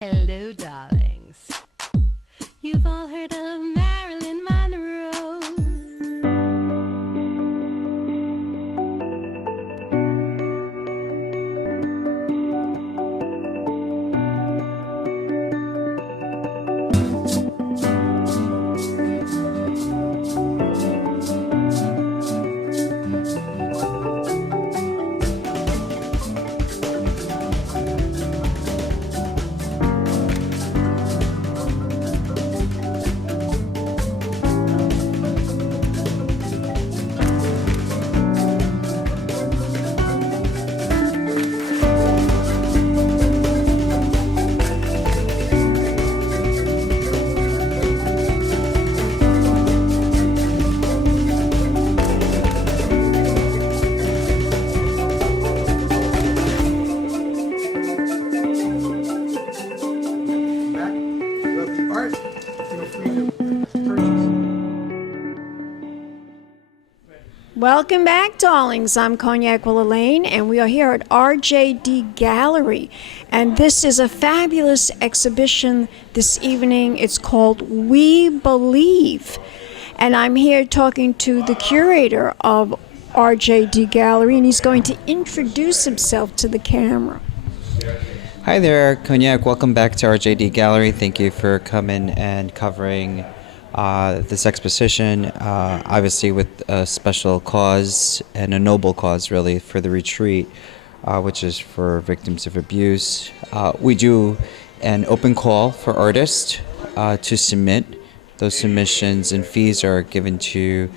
Hello, darlings. You've all heard of Marilyn Monroe. Welcome back, darlings. I'm Cognac Wellerlane, and we are here at RJD Gallery. And this is a fabulous exhibition this evening. It's called We Believe. And I'm here talking to the curator of RJD Gallery, and he's going to introduce himself to the camera. Hi there, Cognac. Welcome back to RJD Gallery. Thank you for coming and covering this exposition, obviously with a special cause and a noble cause, really, for the retreat, which is for victims of abuse. We do an open call for artists to submit. Those submissions and fees are given to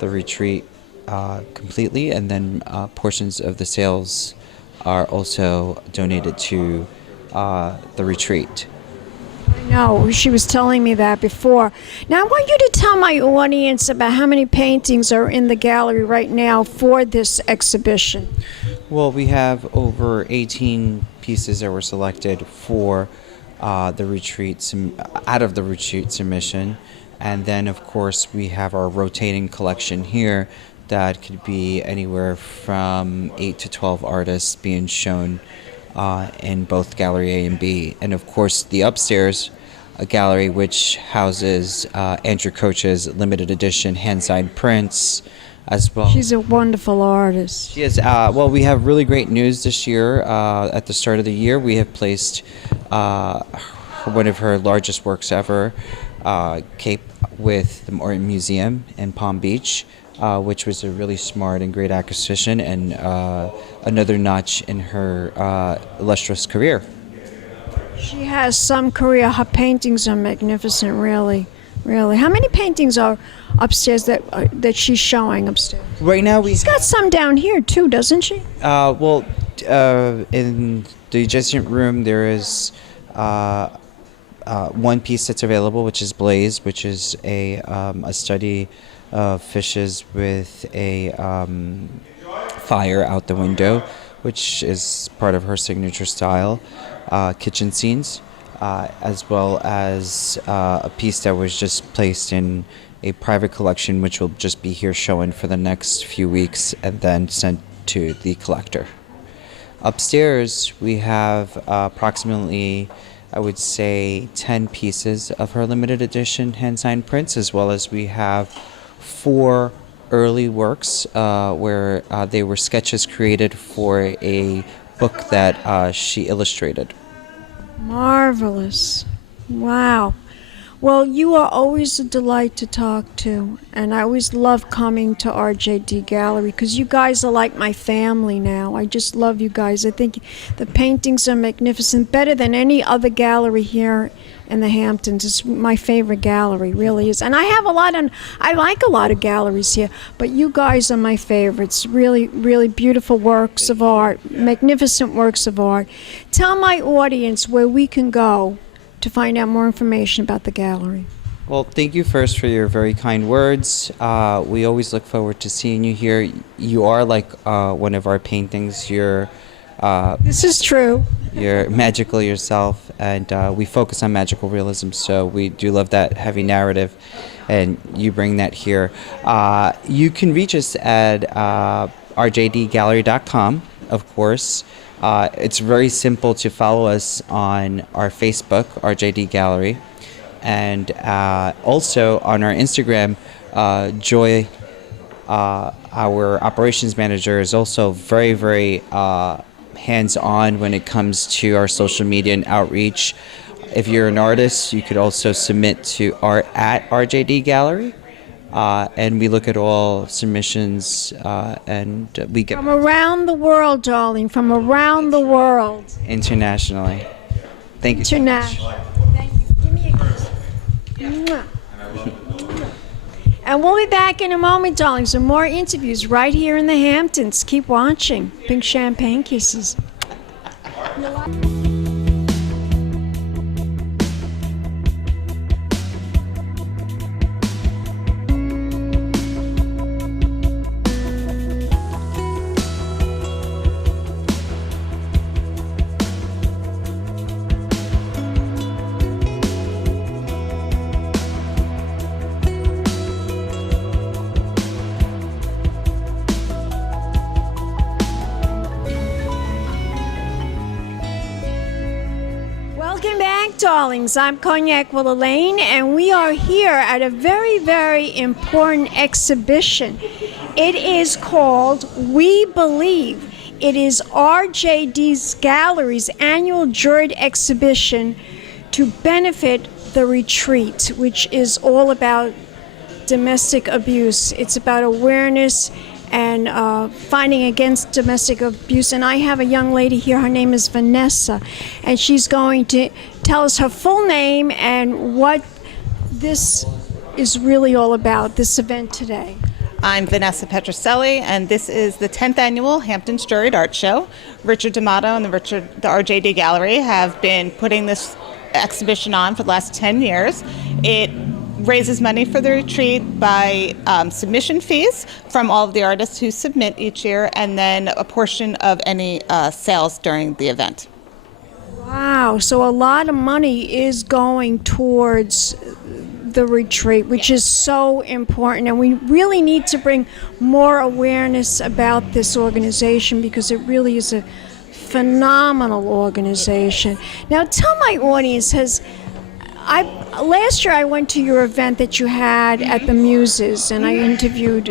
the retreat completely, and then portions of the sales are also donated to the retreat. No, she was telling me that before. Now I want you to tell my audience about how many paintings are in the gallery right now for this exhibition. Well, we have over 18 pieces that were selected for the retreat, out of the retreat submission. And then, of course, we have our rotating collection here that could be anywhere from 8 to 12 artists being shown in both Gallery A and B. And of course, the upstairs a gallery which houses Andrew Coach's limited edition hand-signed prints as well. She's a wonderful artist. She is. Well, we have really great news this year. At the start of the year, we have placed one of her largest works ever, Cape, with the Morton Museum in Palm Beach, which was a really smart and great acquisition, and another notch in her illustrious career. She has some career. Her paintings are magnificent, really, really. How many paintings are upstairs that she's showing upstairs? Right now, She's got some down here too, doesn't she? Well, in the adjacent room, there is one piece that's available, which is Blaze, which is a study of fishes with a fire out the window, which is part of her signature style. Kitchen scenes, as well as a piece that was just placed in a private collection, which will just be here showing for the next few weeks and then sent to the collector. Upstairs, we have approximately, I would say, 10 pieces of her limited edition hand-signed prints, as well as we have 4 early works where they were sketches created for a book that she illustrated. Marvelous. Wow. Well, you are always a delight to talk to, and I always love coming to RJD Gallery because you guys are like my family now. I just love you guys. I think the paintings are magnificent, better than any other gallery here in the Hamptons. It's my favorite gallery, really is. And I like a lot of galleries here, but you guys are my favorites. Really, really beautiful works of art, magnificent works of art. Tell my audience where we can go to find out more information about the gallery. Well, thank you first for your very kind words. We always look forward to seeing you here. You are like one of our paintings. This is true. You're magical yourself, and we focus on magical realism, so we do love that heavy narrative, and you bring that here. You can reach us at rjdgallery.com, of course. It's very simple to follow us on our Facebook, RJD Gallery, and also on our Instagram. Joy, our operations manager, is also very, very hands-on when it comes to our social media and outreach. If you're an artist, you could also submit to art at RJD Gallery. And we look at all submissions, and we get From around the world, darling, from around the world. internationally. Thank you so much. International. Thank you. Give me a kiss. Mwah. And we'll be back in a moment, darlings, with more interviews right here in the Hamptons. Keep watching. Pink champagne kisses. Welcome back, darlings. I'm Cognac Wellerlane, and we are here at a very, very important exhibition. It is called We Believe. It is RJD Gallery's annual juried exhibition to benefit the retreat, which is all about domestic abuse. It's about awareness and fighting against domestic abuse. And I have a young lady here, her name is Vanessa, and she's going to tell us her full name and what this is really all about, this event today. I'm Vanessa Petruccelli, and this is the 10th annual Hamptons Juried Art Show. Richard D'Amato and the RJD Gallery have been putting this exhibition on for the last 10 years. It raises money for the retreat by submission fees from all of the artists who submit each year, and then a portion of any sales during the event. Wow, so a lot of money is going towards the retreat, which is so important, and we really need to bring more awareness about this organization because it really is a phenomenal organization. Now tell my audience, last year I went to your event that you had at the Muses, and I interviewed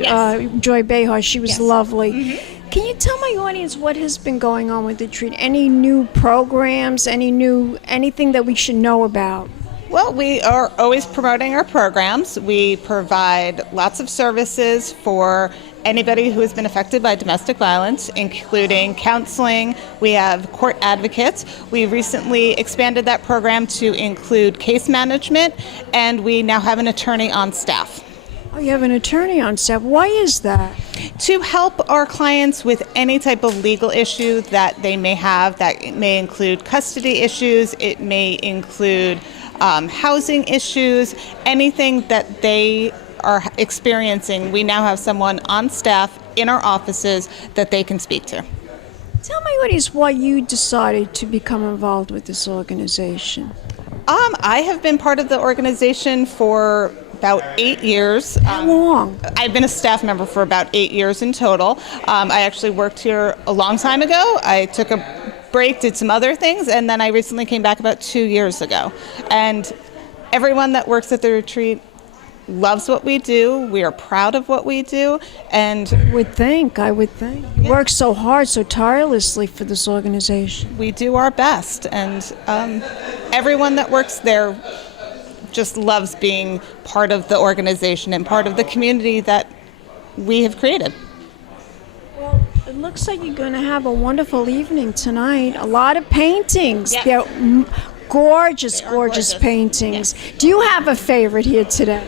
Joy Behar. She was lovely. Can you tell my audience what has been going on with the retreat? Any new programs, anything that we should know about? Well, we are always promoting our programs. We provide lots of services for anybody who has been affected by domestic violence, including counseling. We have court advocates. We recently expanded that program to include case management, and we now have an attorney on staff. Oh, you have an attorney on staff. Why is that? To help our clients with any type of legal issue that they may have. That may include custody issues, it may include housing issues, anything that they are experiencing. We now have someone on staff in our offices that they can speak to. Tell my audience why you decided to become involved with this organization. I have been part of the organization for about 8 years. How long? I've been a staff member for about 8 years in total. I actually worked here a long time ago. I took a break, did some other things, and then I recently came back about 2 years ago. And everyone that works at the retreat loves what we do. We are proud of what we do, and I would think. You work so hard, so tirelessly for this organization. we do our best. And everyone that works there just loves being part of the organization and part of the community that we have created. Well, it looks like you're going to have a wonderful evening tonight. A lot of paintings. Yes. They're gorgeous, gorgeous paintings. Yes. Do you have a favorite here today?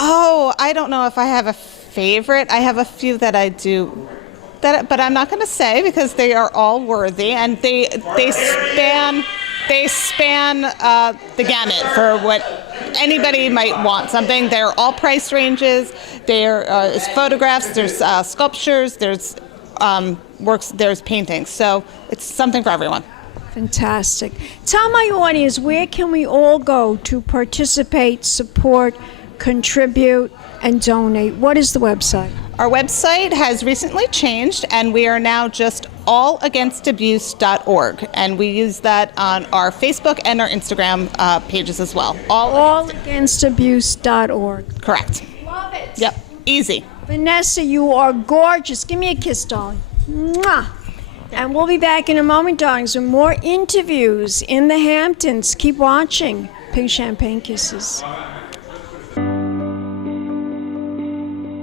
Oh, I don't know if I have a favorite. I have a few that I do, but I'm not going to say because they are all worthy, and they span the gamut for what anybody might want. Something. They're all price ranges. There's photographs. There's sculptures. There's works. There's paintings. So it's something for everyone. Fantastic. Tell my audience, where can we all go to participate, support, contribute, and donate? What is the website? Our website has recently changed, and we are now just allaganstabuse.org, and we use that on our Facebook and our Instagram pages as well. Allaganstabuse.org. Correct. Love it. Yep. Easy. Vanessa, you are gorgeous. Give me a kiss, darling. Mwah. And we'll be back in a moment, darlings, with more interviews in the Hamptons. Keep watching Pink Champagne Kisses.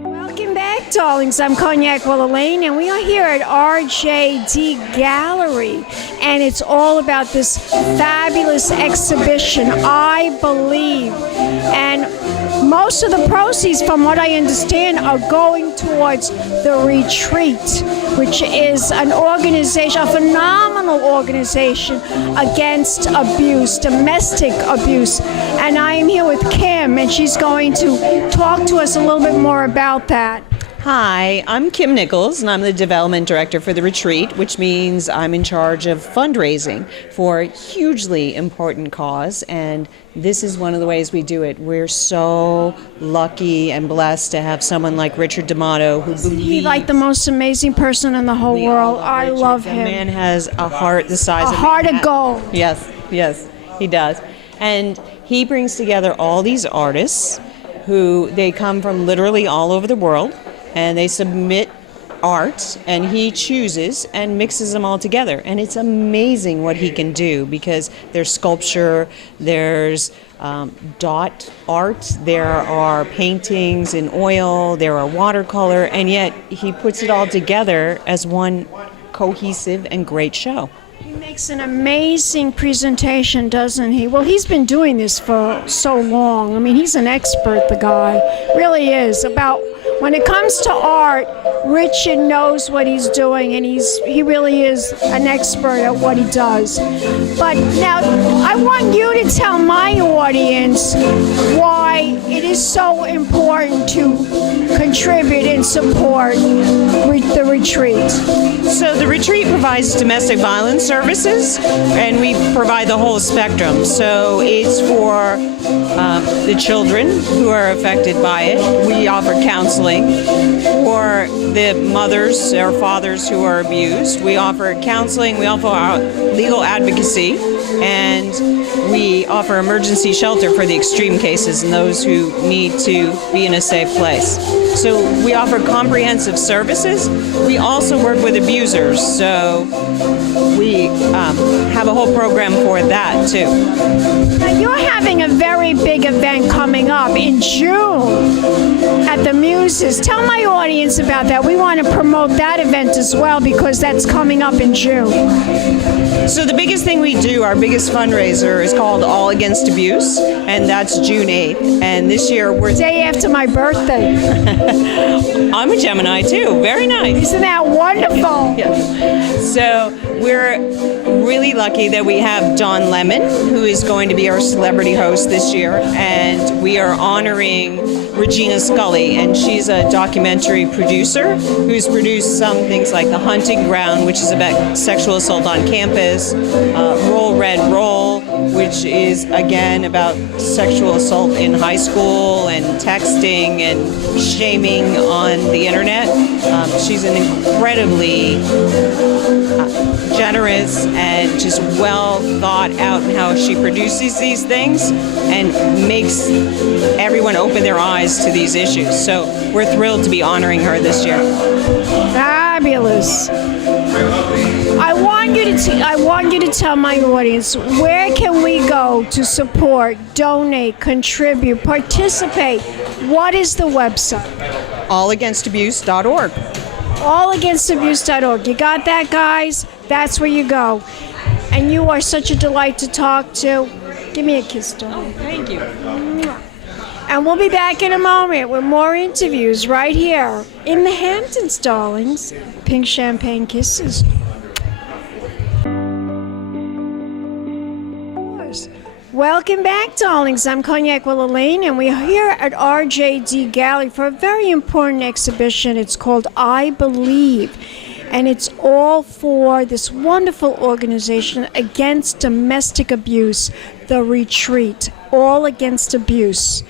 Welcome back, darlings. I'm Cognac Wellerlane, and we are here at RJD Gallery. And it's all about this fabulous exhibition, I Believe. And most of the proceeds, from what I understand, are going towards the Retreat, which is an organization, a phenomenal organization against abuse, domestic abuse. And I am here with Kim, and she's going to talk to us a little bit more about that. Hi, I'm Kim Nichols, and I'm the Development Director for the Retreat, which means I'm in charge of fundraising for a hugely important cause, and this is one of the ways we do it. We're so lucky and blessed to have someone like Richard D'Amato who believes... He's like the most amazing person in the whole world. I love him. The man has a heart the size of a heart of gold. Yes, he does. And he brings together all these artists who, they come from literally all over the world, and they submit art, and he chooses and mixes them all together. And it's amazing what he can do, because there's sculpture, there's dot art, there are paintings in oil, there are watercolor, and yet he puts it all together as one cohesive and great show. He makes an amazing presentation, doesn't he? Well, he's been doing this for so long. I mean, he's an expert, the guy. Really is. When it comes to art, Richard knows what he's doing, and he really is an expert at what he does. But now, I want you to tell my audience why it is so important to contribute and support the Retreat. So the Retreat provides domestic violence services, and we provide the whole spectrum. So it's for the children who are affected by it. We offer counseling. For the mothers or fathers who are abused, we offer counseling, we offer legal advocacy, and we offer emergency shelter for the extreme cases and those who need to be in a safe place. So we offer comprehensive services. We also work with abusers, so we have a whole program for that too. Now you're having a very big event coming up in June at the Muses. Tell my audience about that. We want to promote that event as well, because that's coming up in June. So the biggest thing we do, our biggest fundraiser, is called All Against Abuse, and that's June 8th. And this year we're... Day after my birthday. I'm a Gemini too. Very nice. Isn't that wonderful? Yes. So we're really lucky that we have Don Lemon, who is going to be our celebrity host this year, and we are honoring Regina Scully, and she's a documentary producer who's produced some things like The Hunting Ground, which is about sexual assault on campus, Roll Red Roll, which is again about sexual assault in high school and texting and shaming on the internet. She's an incredibly generous and just well thought out in how she produces these things and makes everyone open their eyes to these issues. So we're thrilled to be honoring her this year. Fabulous. I want you to tell my audience, where can we go to support, donate, contribute, participate? What is the website? Allaganstabuse.org. Allaganstabuse.org. You got that, guys? That's where you go. And you are such a delight to talk to. Give me a kiss, darling. Thank you. And we'll be back in a moment with more interviews right here in the Hamptons, darlings. Pink Champagne Kisses. Welcome back, darlings. I'm Cognac Wellerlane, and we're here at RJD Gallery for a very important exhibition. It's called I Believe, and it's all for this wonderful organization against domestic abuse, The Retreat. All Against Abuse,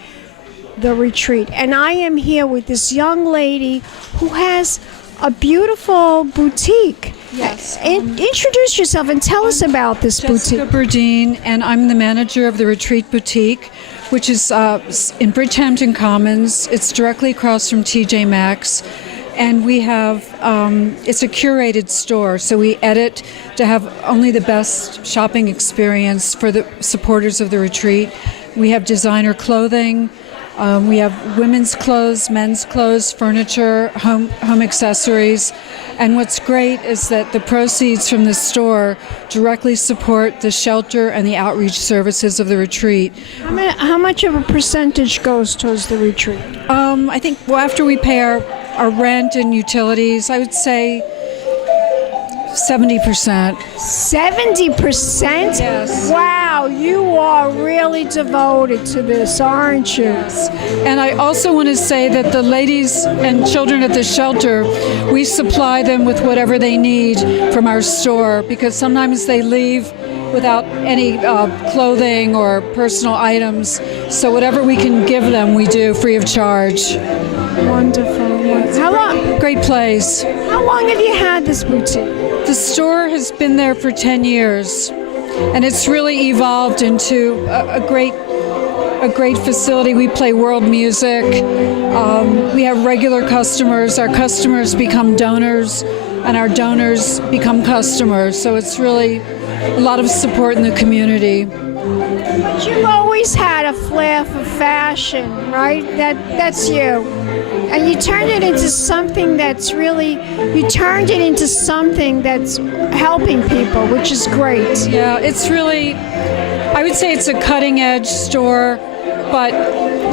The Retreat. And I am here with this young lady who has a beautiful boutique. Yes. Introduce yourself and tell us about this Jessica boutique. Burdine, and I'm the manager of the Retreat Boutique, which is in Bridgehampton Commons. It's directly across from TJ Maxx. And we have, it's a curated store, so we edit to have only the best shopping experience for the supporters of the retreat. We have designer clothing, we have women's clothes, men's clothes, furniture, home accessories. And what's great is that the proceeds from the store directly support the shelter and the outreach services of the retreat. How much of a percentage goes towards the retreat? I think after we pay our rent and utilities, I would say 70%. 70%? Yes. Wow, you are really devoted to this, aren't you? And I also want to say that the ladies and children at the shelter, we supply them with whatever they need from our store, because sometimes they leave without any clothing or personal items. So whatever we can give them, we do free of charge. Wonderful. How long? Great place. How long have you had this boutique? The store has been there for 10 years, and it's really evolved into a great facility. We play world music. We have regular customers. Our customers become donors, and our donors become customers. So it's really a lot of support in the community. But you've always had a flair for fashion, right? That's you. And you turned it into something that's helping people, which is great. Yeah, it's really, I would say it's a cutting edge store, but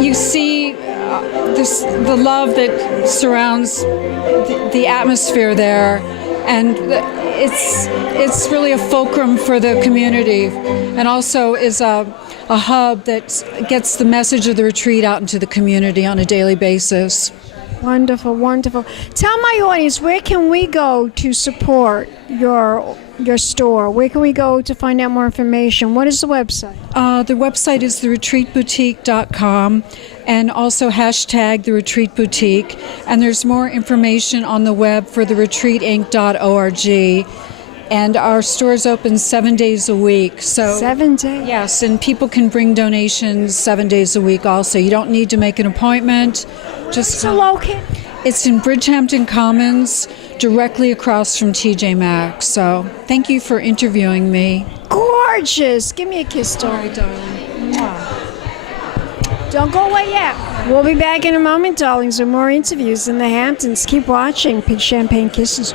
you see the love that surrounds the atmosphere there, and it's really a fulcrum for the community, and also is a hub that gets the message of the retreat out into the community on a daily basis. Wonderful, wonderful. Tell my audience, where can we go to support your store? Where can we go to find out more information? What is the website? The website is theretreatboutique.com, and also hashtag The Retreat Boutique. And there's more information on the web for theretreatinc.org. And our store is open 7 days a week. So 7 days? Yes, and people can bring donations 7 days a week also. You don't need to make an appointment. Just located? It's in Bridgehampton Commons, directly across from TJ Maxx. So thank you for interviewing me. Gorgeous. Give me a kiss, darling. Don't go away yet. We'll be back in a moment, darlings, with more interviews in the Hamptons. Keep watching Pink Champagne Kisses.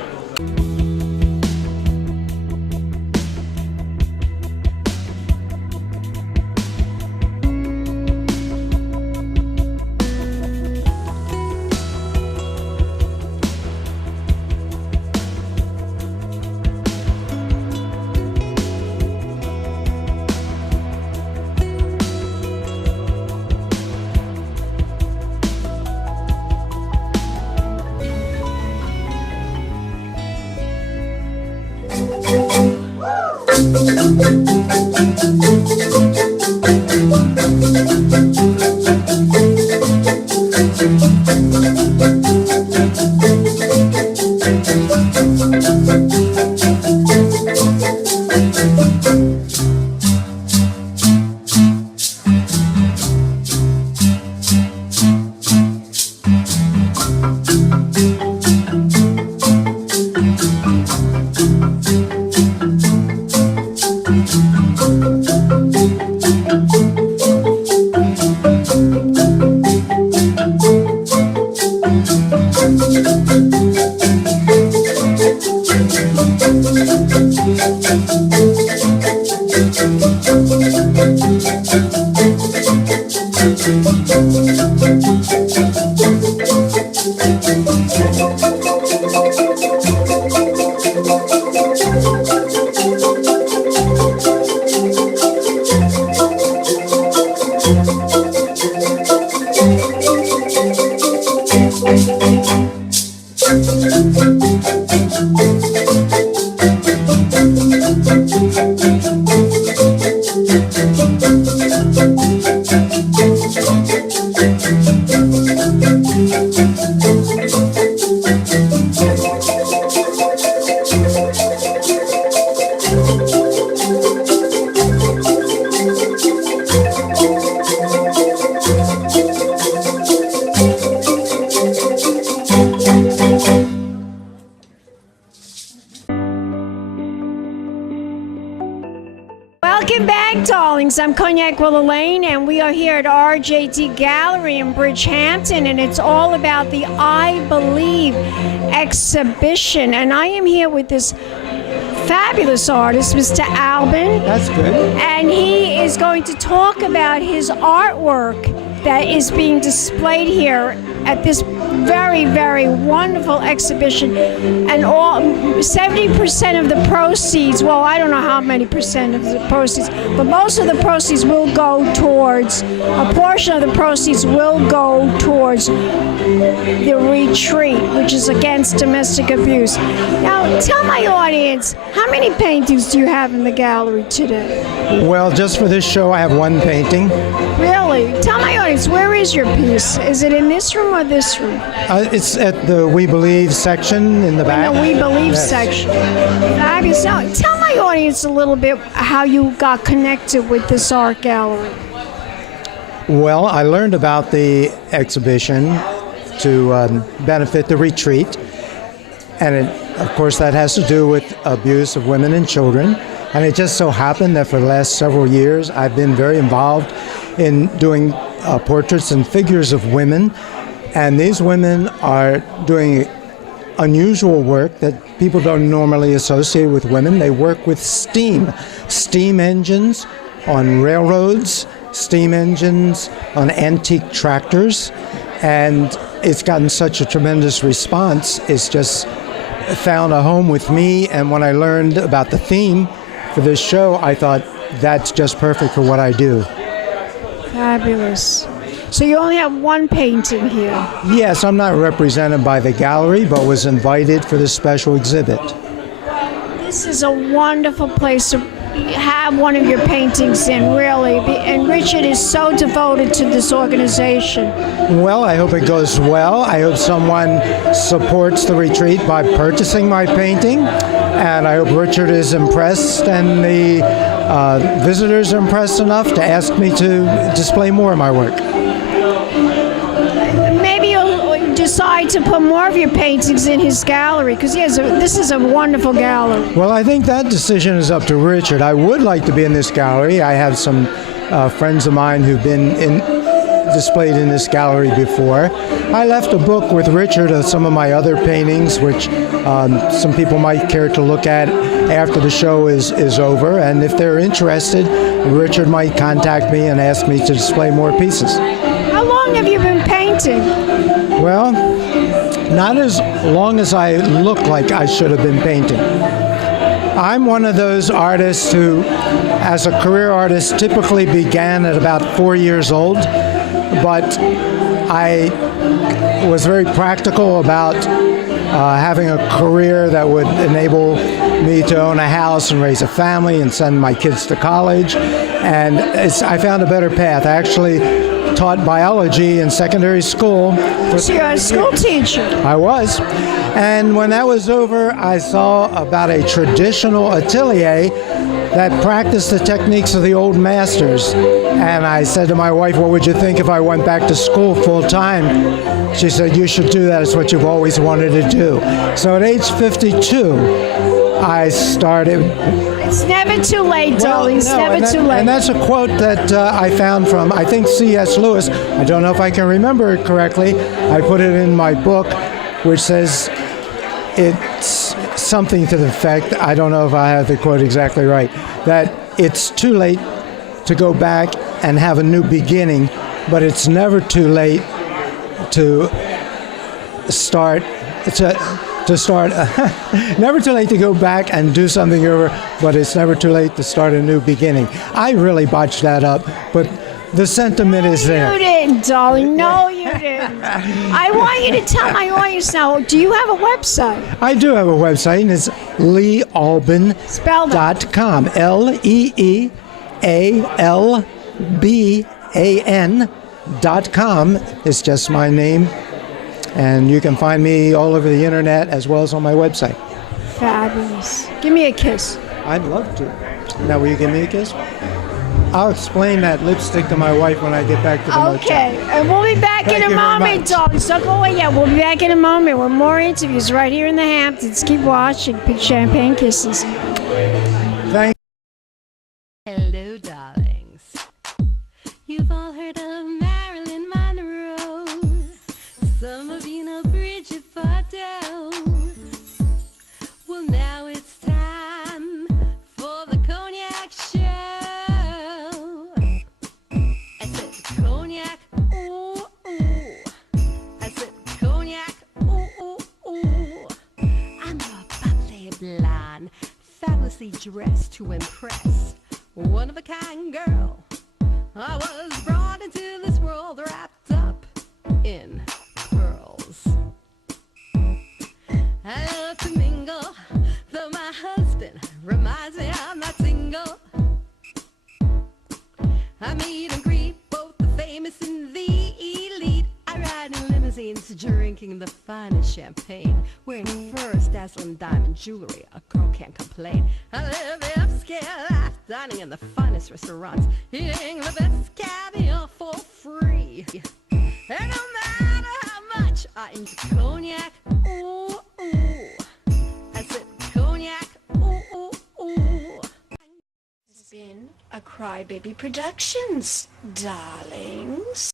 Welcome back, darlings. I'm Cognac Wellerlane, and we are here at RJD Gallery in Bridgehampton, and it's all about the I Believe exhibition. And I am here with this fabulous artist, Mr. Alban. That's good. And he is going to talk about his artwork that is being displayed here at this very, very wonderful exhibition. And all 70% of the proceeds, well, I don't know how many percent of the proceeds, but most of the proceeds will go towards, a portion of the proceeds will go towards the retreat, which is against domestic abuse. Now, tell my audience, how many paintings do you have in the gallery today? Well, just for this show, I have one painting. Really? Tell my audience, where is your piece? Is it in this room or this room? It's at the We Believe section in the back. In the We Believe Yes. section. Fabulous. Now, tell my audience a little bit how you got connected with this art gallery. Well, I learned about the exhibition to benefit the retreat. And of course, that has to do with abuse of women and children. And it just so happened that for the last several years, I've been very involved in doing portraits and figures of women. And these women are doing unusual work that people don't normally associate with women. They work with steam engines on railroads, steam engines on antique tractors. And it's gotten such a tremendous response. It's just found a home with me. And when I learned about the theme for this show, I thought that's just perfect for what I do. Fabulous. So you only have one painting here. Yes, I'm not represented by the gallery, but was invited for this special exhibit. This is a wonderful place to have one of your paintings in, really. And Richard is so devoted to this organization. Well, I hope it goes well. I hope someone supports the retreat by purchasing my painting. And I hope Richard is impressed and the visitors are impressed enough to ask me to display more of my work. Maybe you'll decide to put more of your paintings in his gallery, because this is a wonderful gallery. Well, I think that decision is up to Richard. I would like to be in this gallery. I have some friends of mine who've been displayed in this gallery before. I left a book with Richard of some of my other paintings, which some people might care to look at after the show is over. And if they're interested, Richard might contact me and ask me to display more pieces. How long have you been painting? Well, not as long as I look like I should have been painting. I'm one of those artists who, as a career artist, typically began at about 4 years old, but I was very practical about having a career that would enable me to own a house and raise a family and send my kids to college. And I found a better path. I actually taught biology in secondary school. So you're a school teacher. I was. And when that was over, I saw about a traditional atelier that practiced the techniques of the old masters. And I said to my wife, what would you think if I went back to school full time? She said, you should do that. It's what you've always wanted to do. So at age 52, I started. It's never too late, darling. It's never too late. And that's a quote that I found from, I think, C.S. Lewis. I don't know if I can remember it correctly. I put it in my book, which says, it's something to the effect, I don't know if I have the quote exactly right, that it's too late to go back and have a new beginning, but it's never too late to start, never too late to go back and do something over, but it's never too late to start a new beginning. I really botched that up, but the sentiment is there. You didn't, darling. No, you didn't. I want you to tell my audience now, do you have a website? I do have a website, and it's leealban.com. LeeAlban.com. It's just my name. And you can find me all over the internet as well as on my website. Fabulous. Give me a kiss. I'd love to. Now, will you give me a kiss? I'll explain that lipstick to my wife when I get back to the motel. Okay, and we'll be back in a moment, darling. So go away. Yeah, we'll be back in a moment with more interviews right here in the Hamptons. Keep watching. Big champagne kisses. Thank Hello, darlings. You've all heard of Marilyn Monroe. Some of you know Bridget Bardot. Well, now it's time for the Cognac Show. I said Cognac, ooh, ooh. I said Cognac, ooh, ooh, ooh. I'm a bubbly blonde, fabulously dressed to impress. One of a kind girl. I was brought into this world wrapped up in pearls. I love to mingle, though my husband reminds me I'm not single. I meet and greet both the famous and the elite. I ride in limousines, drinking the finest champagne, wearing furs, dazzling diamond jewelry. A girl can't complain. I live the upscale life, dining in the finest restaurants, eating the best caviar for free. And no matter how much I enjoy cognac, ooh, ooh. I said cognac, ooh, ooh, ooh. It's been a Crybaby Productions, darlings.